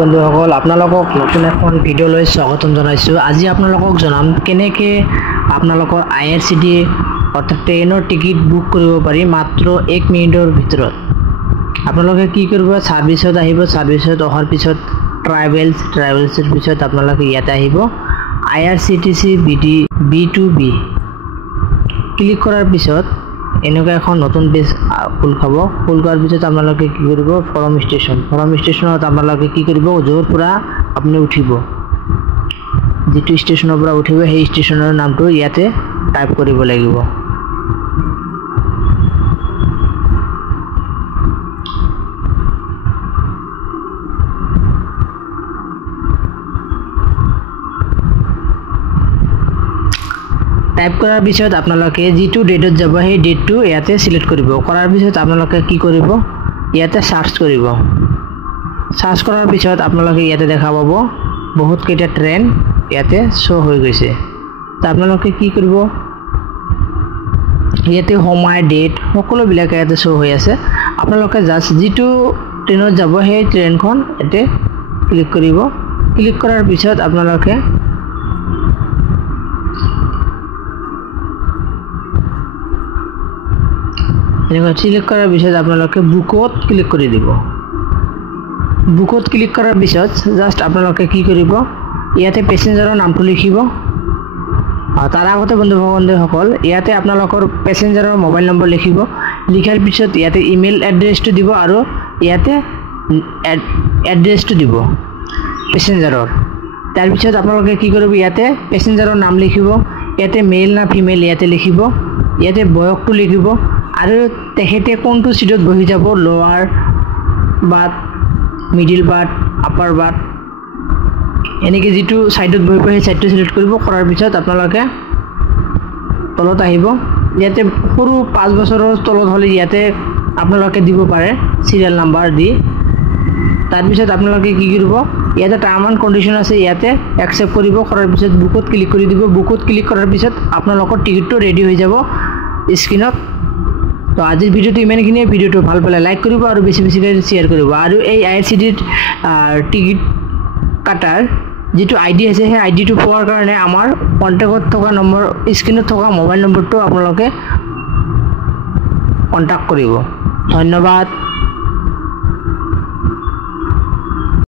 বন্ধুসকল আপোনালোকক নতুন এখন ভিডিঅ'লৈ স্বাগতম জনাইছোঁ। আজি আপোনালোকক জনাম কেনেকৈ আপোনালোকৰ IRCTC অৰ্থাৎ ট্ৰেইনৰ টিকেট বুক কৰিব পাৰি মাত্ৰ 1 মিনিটৰ ভিতৰত। আপোনালোকে কি কৰিব, সাৰ্ভিছত আহিব, সাৰ্ভিছত অহাৰ পিছত ট্ৰাভেলছৰ পিছত আপোনালোকে ইয়াতে আহিব IRCTC B2B ক্লিক কৰাৰ পিছত এনেকুৱা এখন নতুন পেজ খোল খাব। খোল কৰাৰ পিছত আপোনালোকে কি কৰিব, ফৰম ষ্টেচনত আপোনালোকে কি কৰিব, য'ৰ পৰা আপুনি উঠিব, যিটো ষ্টেচনৰ পৰা উঠিব সেই ষ্টেচনৰ নামটো ইয়াতে টাইপ কৰিব লাগিব। টাইপ কৰাৰ পিছত আপোনালোকে যিটো ডেটত যাব সেই ডেটটো ইয়াতে সিলেক্ট কৰিব। কৰাৰ পিছত আপোনালোকে কি কৰিব, ইয়াতে সাৰ্চ কৰিব। সাৰ্চ কৰাৰ পিছত আপোনালোকে ইয়াতে দেখা পাব বহুত কেইটা ট্ৰেইন ইয়াতে শ্ব' হৈ গৈছে। তো আপোনালোকে কি কৰিব, ইয়াতে সময় ডেট সকলোবিলাক ইয়াতে শ্ব' হৈ আছে। আপোনালোকে জাষ্ট যিটো ট্ৰেইনত যাব সেই ট্ৰেইনখন ইয়াতে ক্লিক কৰিব। ক্লিক কৰাৰ পিছত আপোনালোকে এনেকুৱা সিলেক্ট কৰাৰ পিছত আপোনালোকে বুকত ক্লিক কৰি দিব। বুকত ক্লিক কৰাৰ পিছত জাষ্ট আপোনালোকে কি কৰিব, ইয়াতে পেচেঞ্জাৰৰ নামটো লিখিব। তাৰ আগতে বন্ধুসকল ইয়াতে আপোনালোকৰ পেচেঞ্জাৰৰ মোবাইল নম্বৰ লিখিব। লিখাৰ পিছত ইয়াতে ইমেইল এড্ৰেছটো দিব আৰু ইয়াতে এড্ৰেছটো দিব পেচেঞ্জাৰৰ। তাৰপিছত আপোনালোকে কি কৰিব, ইয়াতে পেচেঞ্জাৰৰ নাম লিখিব, ইয়াতে মেইল না ফিমেইল ইয়াতে লিখিব, ইয়াতে বয়সটো লিখিব আৰু তেখেতে কোনটো সিটত বহি যাব, লোৱাৰ birth, middle birth, upper birth, এনেকৈ যিটো সাইডত বহিব সেই সাইডটো সিলেক্ট কৰিব। কৰাৰ পিছত আপোনালোকে তলত আহিব। ইয়াতে সৰু 5 বছৰৰ তলত হ'লে ইয়াতে আপোনালোকে দিব পাৰে সিৰিয়াল নাম্বাৰ দি। তাৰপিছত আপোনালোকে কি কৰিব, ইয়াতে টাৰ্ম এণ্ড কণ্ডিশ্যন আছে, ইয়াতে একচেপ্ট কৰিব। কৰাৰ পিছত বুকত ক্লিক কৰি দিব। বুকত ক্লিক কৰাৰ পিছত আপোনালোকৰ টিকেটটো ৰেডি হৈ যাব স্ক্ৰীনত। তো আজিৰ ভিডিঅ'টো ইমানখিনিয়ে। ভিডিঅ'টো ভাল পালে লাইক কৰিব আৰু বেছিকৈ শ্বেয়াৰ কৰিব। আৰু এই IRCTC টিকেট কাটাৰ যিটো ID আছে সেই IDটো পোৱাৰ কাৰণে আমাৰ কণ্টেক্টত থকা নম্বৰ, স্ক্ৰীনত থকা মোবাইল নম্বৰটো আপোনালোকে কণ্টেক্ট কৰিব। ধন্যবাদ।